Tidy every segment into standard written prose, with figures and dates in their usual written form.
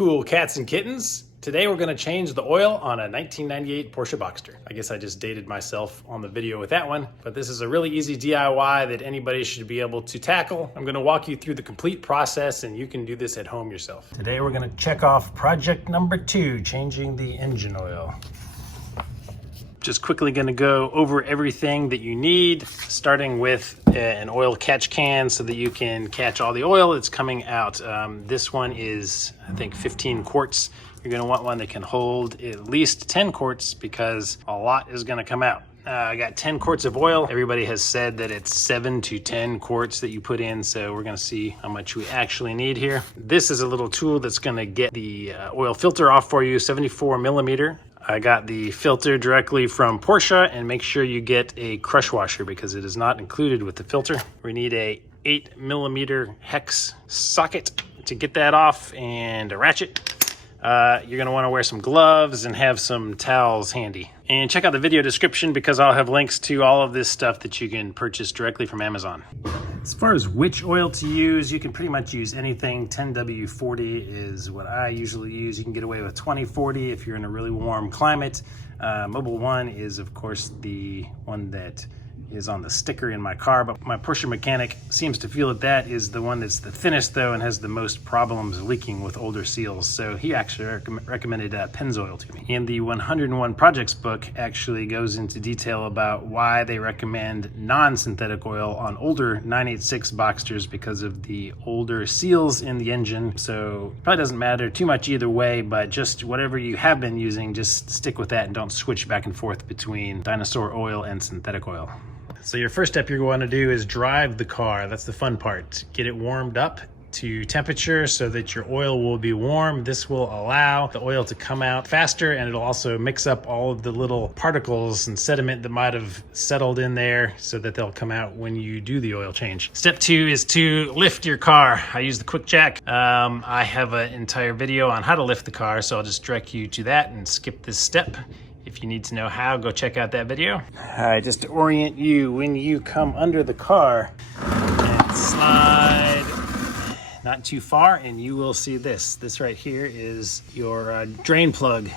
cool cats and kittens. Today we're going to change the oil on a 1998 Porsche Boxster. I guess I just dated myself on the video with that one, but this is a really easy DIY that anybody should be able to tackle. I'm going to walk you through the complete process and you can do this at home yourself. Today we're going to check off project number 2, changing the engine oil. Just quickly going to go over everything that you need, starting with an oil catch can so that you can catch all the oil that's coming out. This one is, I think, 15 quarts. You're going to want one that can hold at least 10 quarts because a lot is going to come out. I got 10 quarts of oil. Everybody has said that it's 7 to 10 quarts that you put in, so we're going to see how much we actually need here. This is a little tool that's going to get the oil filter off for you, 74 millimeter. I got the filter directly from Porsche, and make sure you get a crush washer because it is not included with the filter. We need a 8 millimeter hex socket to get that off and a ratchet. You're going to want to wear some gloves and have some towels handy. And check out the video description because I'll have links to all of this stuff that you can purchase directly from Amazon. As far as which oil to use, you can pretty much use anything. 10W40 is what I usually use. You can get away with 2040 if you're in a really warm climate. Mobil 1 is, of course, the one that is on the sticker in my car, but my Porsche mechanic seems to feel that that is the one that's the thinnest though and has the most problems leaking with older seals. So he actually recommended Pennzoil to me. And the 101 Projects book actually goes into detail about why they recommend non-synthetic oil on older 986 Boxsters because of the older seals in the engine. So probably doesn't matter too much either way, but just whatever you have been using, just stick with that and don't switch back and forth between dinosaur oil and synthetic oil. So your first step you're going to do is drive the car. That's the fun part. Get it warmed up to temperature so that your oil will be warm. This will allow the oil to come out faster, and it'll also mix up all of the little particles and sediment that might have settled in there so that they'll come out when you do the oil change. Step 2 is to lift your car. I use the QuickJack. I have an entire video on how to lift the car, so I'll just direct you to that and skip this step. If you need to know how, go check out that video. All right, just to orient you, when you come under the car and slide not too far, and you will see this. This right here is your drain plug.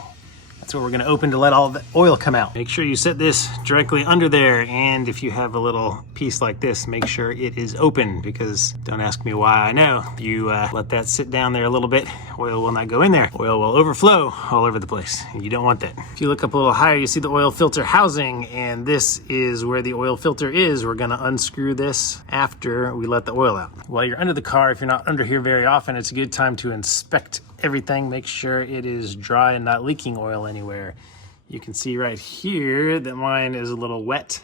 That's what we're gonna open to let all the oil come out. Make sure you set this directly under there, and if you have a little piece like this, make sure it is open, because don't ask me why I know. You let that sit down there a little bit, oil will not go in there. Oil will overflow all over the place, and you don't want that. If you look up a little higher, you see the oil filter housing, and this is where the oil filter is. We're gonna unscrew this after we let the oil out. While you're under the car, if you're not under here very often, it's a good time to inspect everything. Make sure it is dry and not leaking oil anywhere. You can see right here that mine is a little wet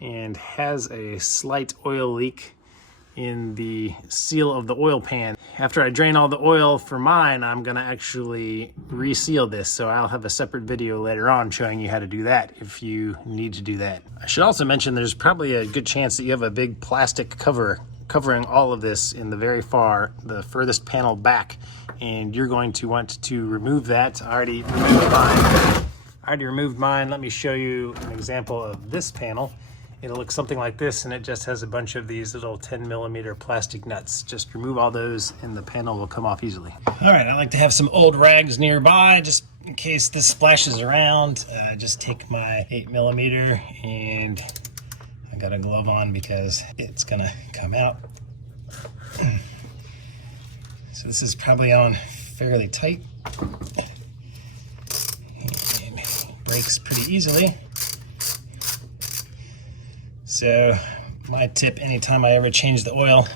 and has a slight oil leak in the seal of the oil pan. After I drain all the oil for mine, I'm gonna actually reseal this, so I'll have a separate video later on showing you how to do that if you need to do that. I should also mention there's probably a good chance that you have a big plastic cover covering all of this in the furthest panel back, and you're going to want to remove that. I already removed mine. Let me show you an example of this panel. It'll look something like this, and it just has a bunch of these little 10 millimeter plastic nuts. Just remove all those and the panel will come off easily. All right, I like to have some old rags nearby just in case this splashes around. Just take my 8 millimeter, and I got a glove on because it's gonna come out. So this is probably on fairly tight. And it breaks pretty easily. So my tip anytime I ever change the oil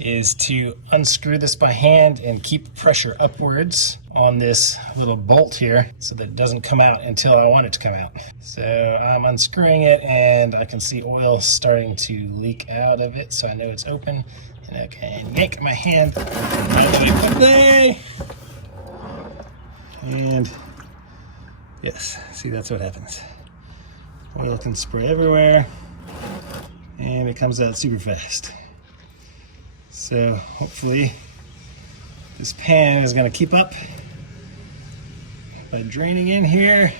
is to unscrew this by hand and keep pressure upwards on this little bolt here so that it doesn't come out until I want it to come out. So I'm unscrewing it and I can see oil starting to leak out of it, so I know it's open, and I can yank my hand up there. And yes, see, that's what happens. Oil can spray everywhere and it comes out super fast. So hopefully this pan is going to keep up by draining in here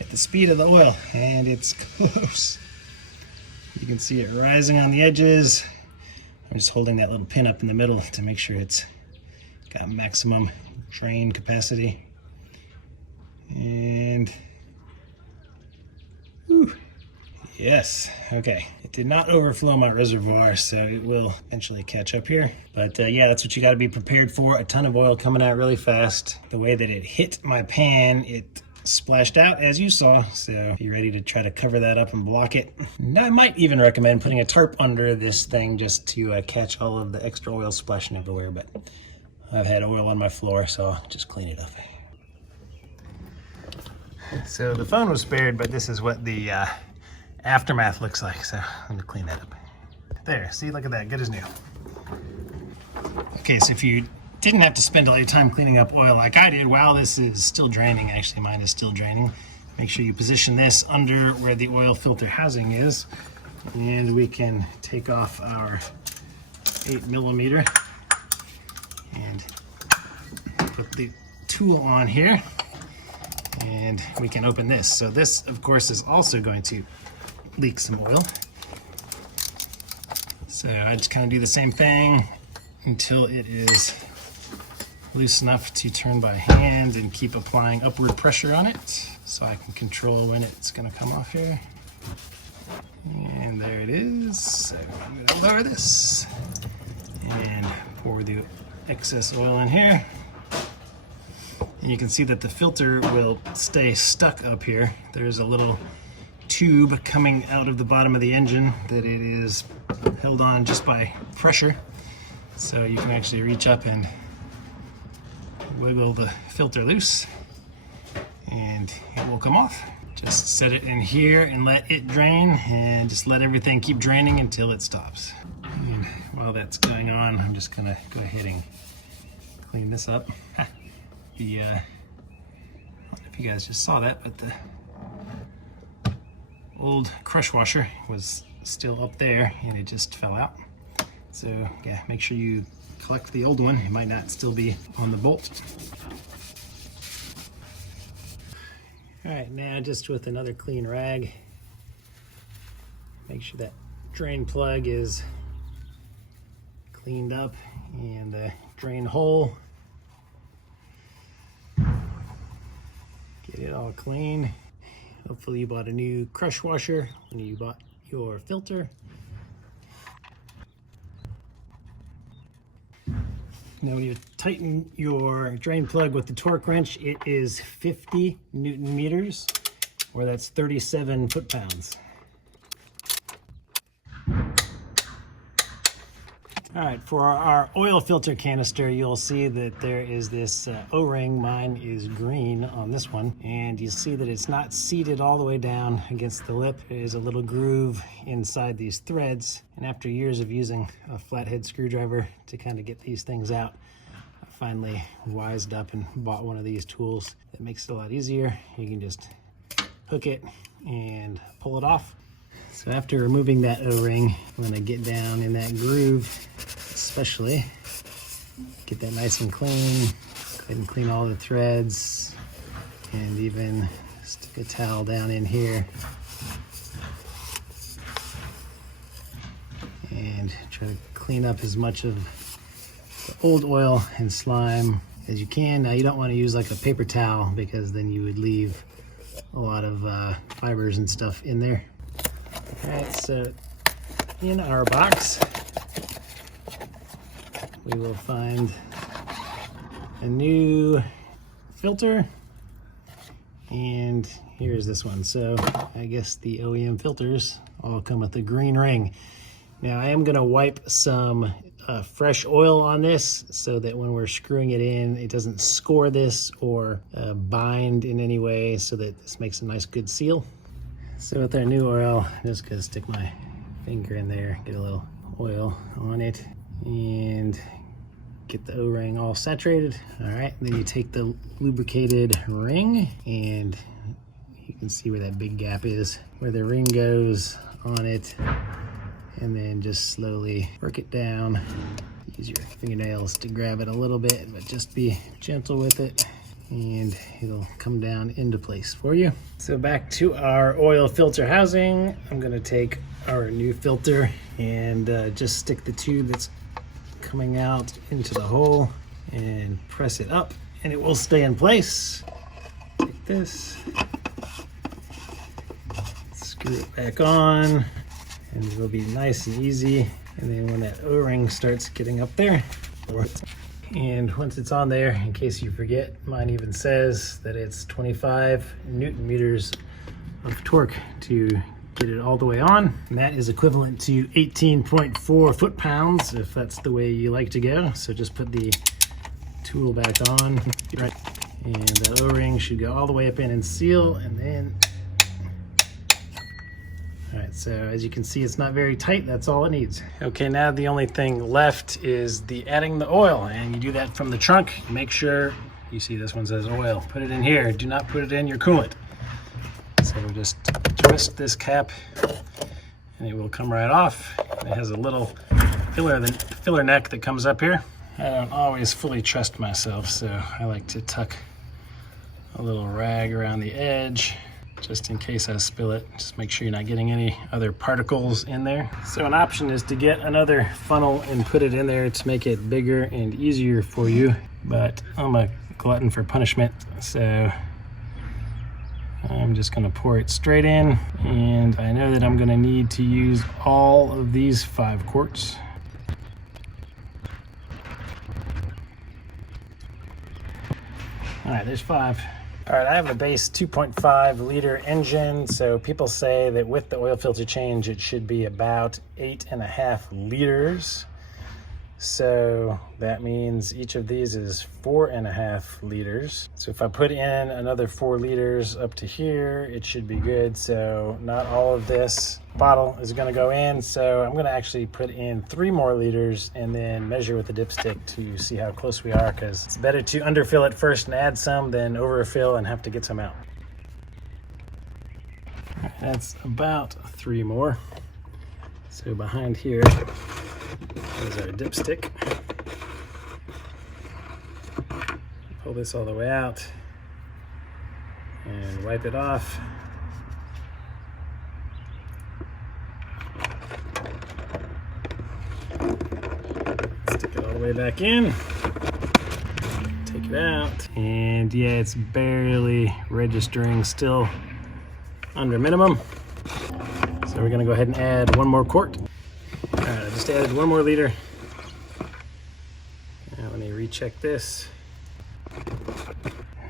at the speed of the oil, and it's close. You can see it rising on the edges. I'm just holding that little pin up in the middle to make sure it's got maximum drain capacity. And whew, yes, okay. It did not overflow my reservoir, so it will eventually catch up here. But yeah, that's what you gotta be prepared for. A ton of oil coming out really fast. The way that it hit my pan, it splashed out as you saw, so be ready to try to cover that up and block it. And I might even recommend putting a tarp under this thing just to catch all of the extra oil splashing everywhere, but I've had oil on my floor, so I'll just clean it up. So the phone was spared, but this is what the aftermath looks like, so I'm gonna clean that up. There, see, look at that, good as new. Okay, so if you didn't have to spend all your time cleaning up oil like I did while this is still draining, actually mine is still draining, make sure you position this under where the oil filter housing is, and we can take off our 8mm and put the tool on here, and we can open this. So this, of course, is also going to leak some oil. So I just kind of do the same thing until it is loose enough to turn by hand and keep applying upward pressure on it so I can control when it's going to come off here. And there it is. So I'm going to lower this and pour the excess oil in here. And you can see that the filter will stay stuck up here. There's a little tube coming out of the bottom of the engine that it is held on just by pressure. So you can actually reach up and wiggle the filter loose and it will come off. Just set it in here and let it drain, and just let everything keep draining until it stops. And while that's going on, I'm just gonna go ahead and clean this up. I don't know if you guys just saw that, but the old crush washer was still up there and it just fell out. So yeah, make sure you collect the old one. It might not still be on the bolt. All right, now just with another clean rag, make sure that drain plug is cleaned up and the drain hole. Get it all clean. Hopefully you bought a new crush washer when you bought your filter. Now when you tighten your drain plug with the torque wrench, it is 50 Newton meters, or that's 37 foot-pounds. All right, for our oil filter canister, you'll see that there is this O-ring. Mine is green on this one, and you see that it's not seated all the way down against the lip. There is a little groove inside these threads, and after years of using a flathead screwdriver to kind of get these things out, I finally wised up and bought one of these tools that makes it a lot easier. You can just hook it and pull it off. So after removing that O-ring, I'm gonna get down in that groove, especially get that nice and clean. Go ahead and clean all the threads, and even stick a towel down in here and try to clean up as much of the old oil and slime as you can. Now you don't want to use like a paper towel, because then you would leave a lot of fibers and stuff in there. All right, so in our box, we will find a new filter, and here's this one. So I guess the OEM filters all come with a green ring. Now I am gonna wipe some fresh oil on this so that when we're screwing it in, it doesn't score this or bind in any way, so that this makes a nice good seal. So with our new oil, I'm just gonna stick my finger in there, get a little oil on it, and get the O-ring all saturated. All right, then you take the lubricated ring, and you can see where that big gap is, where the ring goes on it, and then just slowly work it down. Use your fingernails to grab it a little bit, but just be gentle with it, and it'll come down into place for you. So back to our oil filter housing, I'm gonna take our new filter and just stick the tube that's coming out into the hole and press it up and it will stay in place. Take this, screw it back on, and it'll be nice and easy. And then when that O-ring starts getting up there, and once it's on there, in case you forget, mine even says that it's 25 Newton meters of torque to get it all the way on. And that is equivalent to 18.4 foot-pounds, if that's the way you like to go. So just put the tool back on, right, and the O-ring should go all the way up in and seal, and then, all right, so as you can see, it's not very tight. That's all it needs. Okay, now the only thing left is the adding the oil, and you do that from the trunk. Make sure, you see this one says oil. Put it in here. Do not put it in your coolant. So just twist this cap, and it will come right off. It has a little filler neck that comes up here. I don't always fully trust myself, so I like to tuck a little rag around the edge just in case I spill it. Just make sure you're not getting any other particles in there. So an option is to get another funnel and put it in there to make it bigger and easier for you, but I'm a glutton for punishment, so I'm just gonna pour it straight in, and I know that I'm gonna need to use all of these 5 quarts. All right, there's 5. All right, I have a base 2.5 liter engine, so people say that with the oil filter change, it should be about 8.5 liters. So that means each of these is 4.5 liters. So if I put in another 4 liters up to here, it should be good. So not all of this bottle is gonna go in. So I'm gonna actually put in 3 more liters and then measure with the dipstick to see how close we are, because it's better to underfill it first and add some than overfill and have to get some out. That's about 3 more. So behind here is our dipstick. Pull this all the way out and wipe it off. Stick it all the way back in. Take it out. And yeah, it's barely registering, still under minimum. So we're gonna go ahead and add 1 more quart. All right, I just added 1 more liter. Now let me recheck this.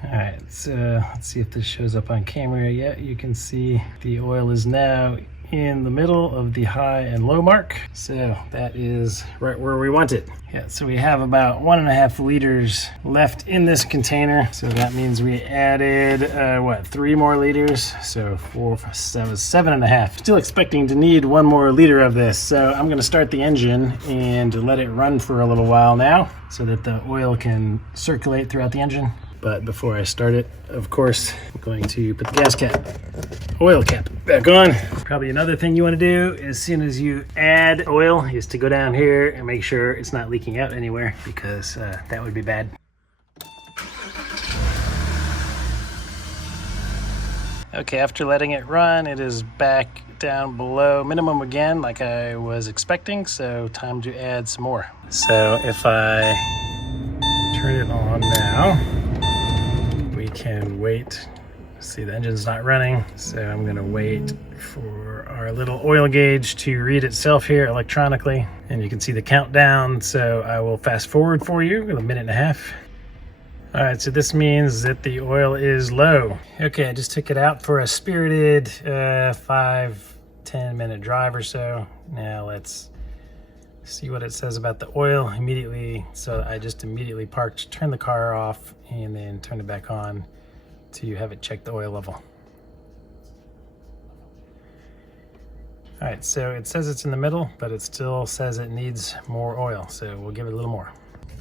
All right, so let's see if this shows up on camera. Yeah, you can see the oil is now in the middle of the high and low mark. So that is right where we want it. Yeah, so we have about 1.5 liters left in this container. So that means we added, 3 more liters? So 4, 7, 7.5. Still expecting to need 1 more liter of this. So I'm gonna start the engine and let it run for a little while now so that the oil can circulate throughout the engine. But before I start it, of course, I'm going to put the gas cap, oil cap back on. Probably another thing you want to do as soon as you add oil is to go down here and make sure it's not leaking out anywhere, because that would be bad. Okay, after letting it run, it is back down below minimum again, like I was expecting, so time to add some more. So if I turn it on now, we can wait. See, the engine's not running, so I'm gonna wait for our little oil gauge to read itself here electronically, and you can see the countdown. So I will fast forward for you, 1.5 minutes. All right, so this means that the oil is low. Okay, I just took it out for a spirited 5-10 minute drive or so. Now let's see what it says about the oil immediately. So I just immediately parked, turned the car off, and then turned it back on to have it check the oil level. All right, so it says it's in the middle, but it still says it needs more oil. So we'll give it a little more.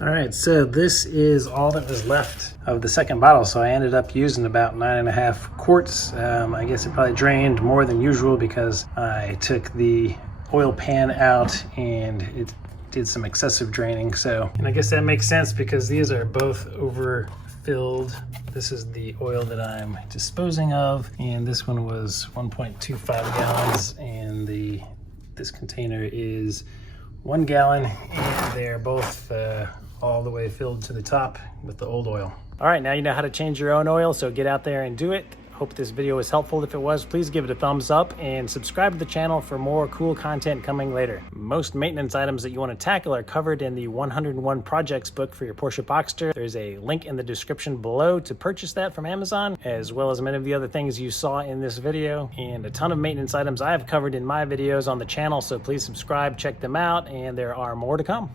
All right, so this is all that was left of the second bottle. So I ended up using about 9.5 quarts. I guess it probably drained more than usual because I took the oil pan out and it did some excessive draining. So, and I guess that makes sense because these are both overfilled. This is the oil that I'm disposing of, and this one was 1.25 gallons, and this container is 1 gallon, and they're both all the way filled to the top with the old oil. All right, now you know how to change your own oil, so get out there and do it. Hope this video was helpful. If it was, please give it a thumbs up and subscribe to the channel for more cool content coming later. Most maintenance items that you want to tackle are covered in the 101 Projects book for your Porsche Boxster. There's a link in the description below to purchase that from Amazon, as well as many of the other things you saw in this video, and a ton of maintenance items I have covered in my videos on the channel, so please subscribe, check them out, and there are more to come.